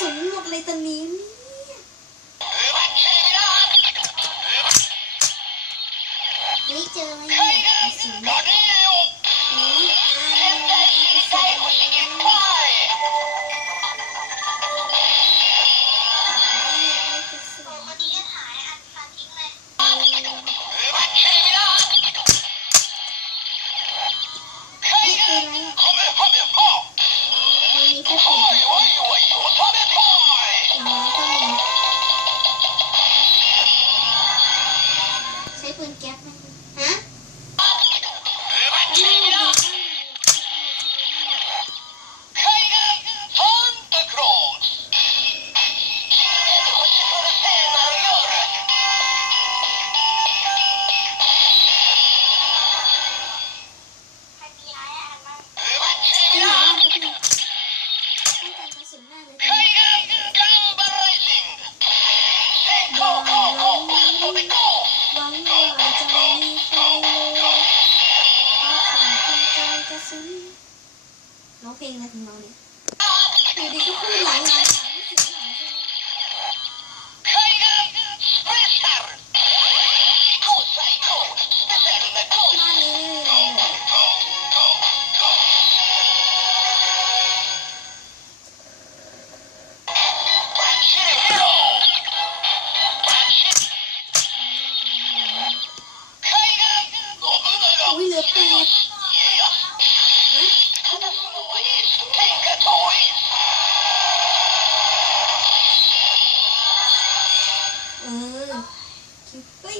สุนหมดเลยตอนนี้นี่เจอไหมเนี่ยกระสุนนี่ใช้ปืนแก๊ปไหมฮะร้องเพลงอะไรของเราเนี่ยอยู่ดีก็พูดหลายอย่างอุ้ยเหลือ8เฮ้ย